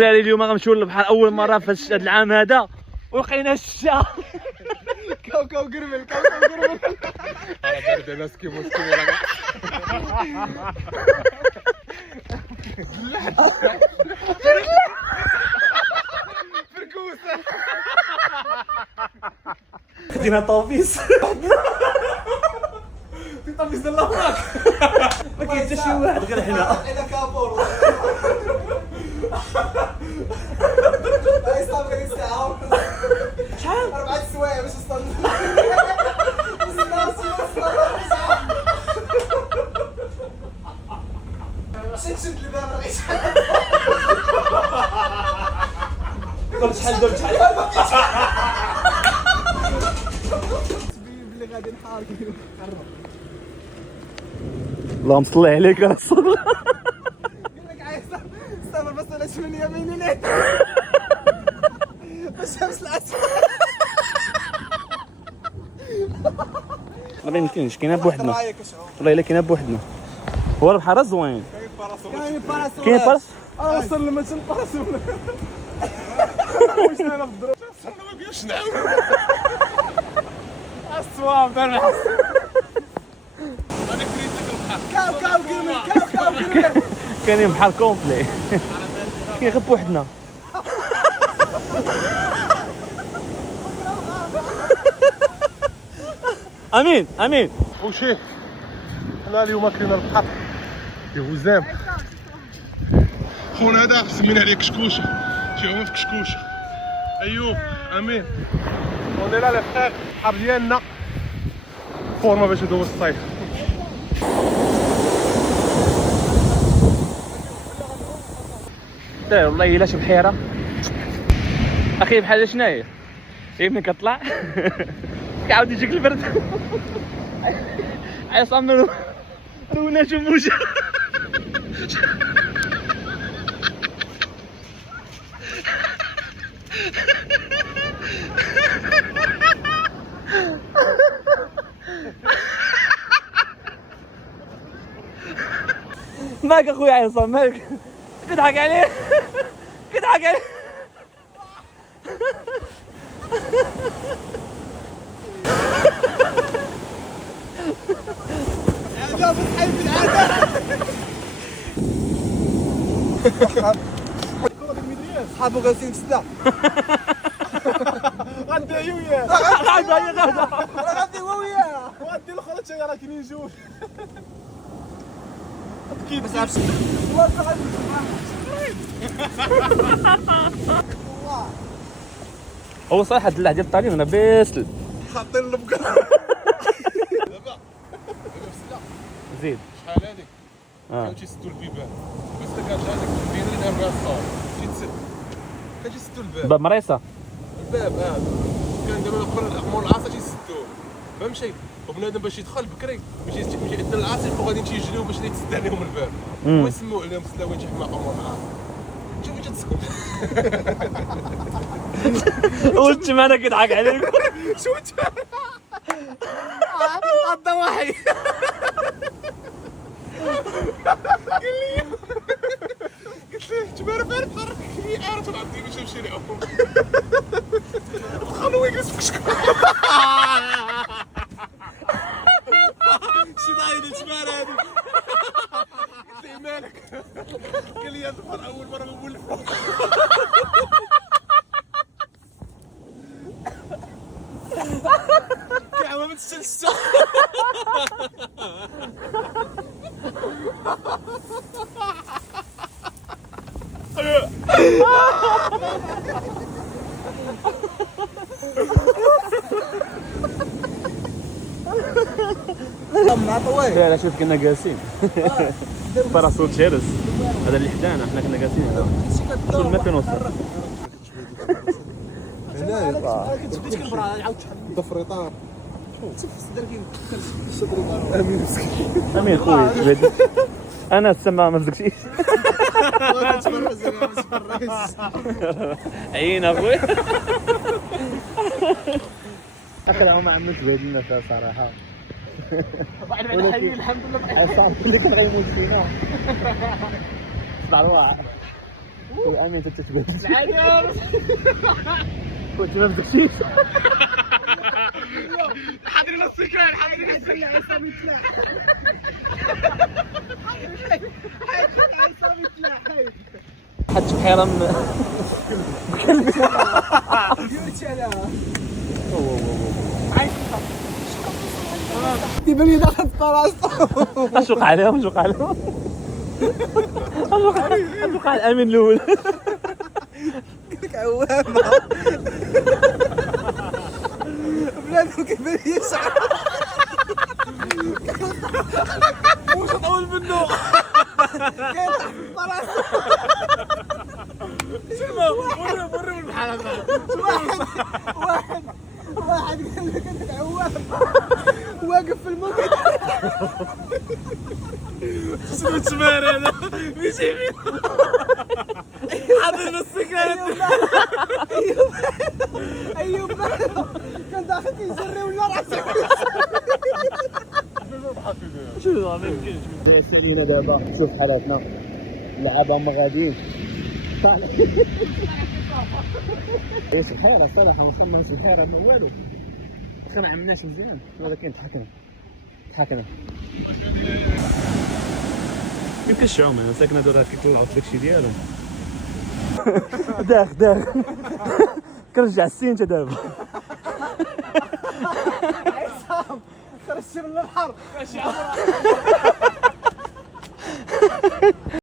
اليوم غنمشيو للبحر اول مره في هذا العام هذا ولقينا الشتا. كاوكاو قرمل كاوكاو قرمل. انا دار ناس كيما الصوره كاع. فركوسه خدينا طوبيس. في طبيس ديال الله ما كاين حتى شي واحد غير حنا. انا كابور هاي صافي لك الساعه شحال 4 سوايع باش نوصل. شد الباب راه درت شحال درت شحال. بلي غادي نحار كيلو. اللهم صل عليك يا رسول الله. قال لك عايز استمر بس انا 8 مليلتر الشمس الاسود. ما يمكنش كاينه بوحدنا رايك اشعور والله الا كاينه بوحدنا. هو البحر زوين. كاين باراسول كاين باس وصل لما تشن باراسول. واش انا في الدروب وصلنا ما بياش نعاود الصواب دار الحس. انا كريتك البحر كاو كاو قرمل كاو كاو قرمل. كاينين بحر كومبلي. كاين غير بوحدنا. امين امين. وشي حنا اليوم كاين البحر في وزام. خونا هذا سمينا عليه كشكوشه. شي هو في كشكوشه. ايوب امين اوني لا لي فخير البحر ديالنا فورما باش ندوز الصيف. والله الا شي بحيره اخي بحال شناهي ملي كطلع كيعاود يجيك البرد. عصام رونا جموجه. مالك اخويا عصام مالك كتضحك عليه كتضحك عليه. لا بتحب العاده. صحابو غاسين تسلا. غندي هي وياه. غندي هو وياه. وغادي الاخرى تا راه كاينين جوج. اكيد بس عرفتي هو صراحه الدلع ديال الطالين انا باسل حاطين البقر. دابا زيد شحال هذيك كانوا تيسدوا البيبان بس كان هذاك البينرين ديال الرصاص تيتسد كان تيسدوا الباب. باب مريصه الباب كان دابا الاخر مول العصا تيسدوه فهمتي. وبنادم باش يدخل بكري باش يدير العاصفه وغادي تيجريو باش يتسد عليهم الباب ويسموا عليهم سلاوين حماقه مول العاصفه. شوفي تتسكت. وانت ما انا كيضحك عليك. شو انت الضواحي. قال لي قلت له جبار بارد حرك لي عارف العظيم باش نمشي لهم. دخلوا يجلس في كشكول. شي ضايد الجبار هادي. قلت له مالك قال لي هذا اول مره نولف. كاع ما تسلسل. لا شوف كنا جالسين. باراسول تشيرس هذا اللي حدانا احنا كنا جالسين هنا. شو ما كنوصل هنايا كنت كنبرا عاود ضفر طار. شوف الصدر امين مسكين. امين خويا انا السما ما مزكتيش. عين اخويا. اخر ما عملت بهذه فيها صراحه. بعد ما حي الحمد لله. صافي اللي كان غيموت فينا. طلع الواعر. امين تتثبت العيار كنت ما بدكشيش حاضرين السكان حاضرين السكان عصام يطلع عصام يطلع حد بحيرة تبني دخلت فراسته اشوق عليهم اشوق عليهم اشوق على الامين الاول عوامة بلادهم كيف يسعى مش اطول منه كان تحت فراسته مرة من البحر واحد قال لك انت عوام واقف في الموقف اسمه تمار هذا ماشي حاضر السكان ايوب كان داخل يجري ولا راسه شو ما يمكنش سالينا دابا شوف حالاتنا اللعابه هما غاديين طالع ايش الحيره صراحه ما خممش الحيره ما والو ما عملناش مزيان ولكن ضحكنا يمكنش يعوم انا ساكن هادو راه كيطلعوا في داكشي ديالهم داخ كنرجع السين انت دابا عصام خرجت من البحر